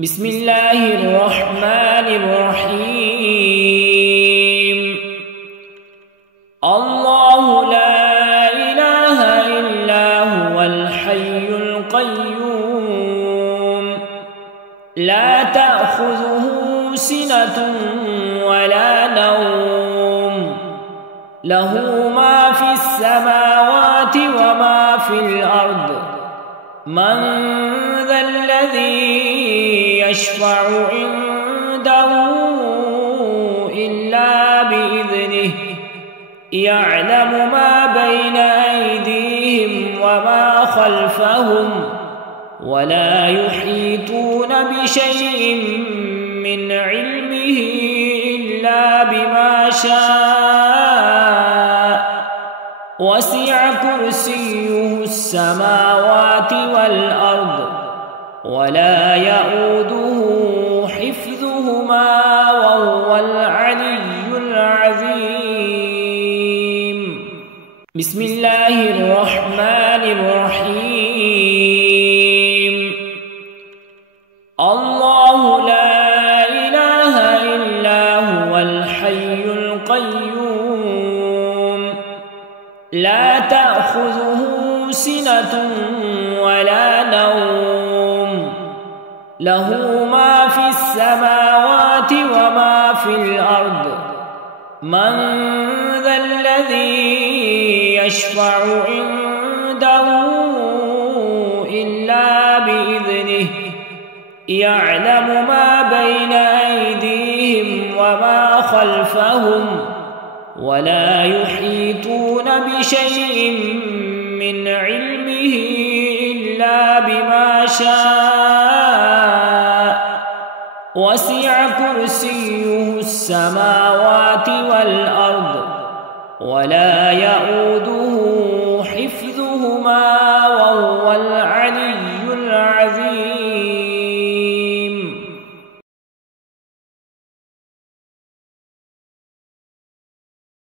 بسم الله الرحمن الرحيم. الله لا إله إلا هو الحي القيوم لا تأخذه سنة ولا نوم له ما في السماوات وما في الأرض من ذا الذي يشفع عنده إلا بإذنه يعلم ما بين أيديهم وما خلفهم ولا يحيطون بشيء من علمه إلا بما شاء وسع كرسيه السماوات والأرض ولا يؤوده حفظهما وهو العلي العظيم. بسم الله الرحمن الرحيم. الله لا إله إلا هو الحي القيوم لا تأخذه سنة ولا نوم له ما في السماوات وما في الأرض من ذا الذي يشفع عنده إلا بإذنه يعلم ما بين أيديهم وما خلفهم ولا يحيطون بشيء من علمه إلا بما شاء وسع كرسيه السماوات والأرض ولا يؤوده حفظهما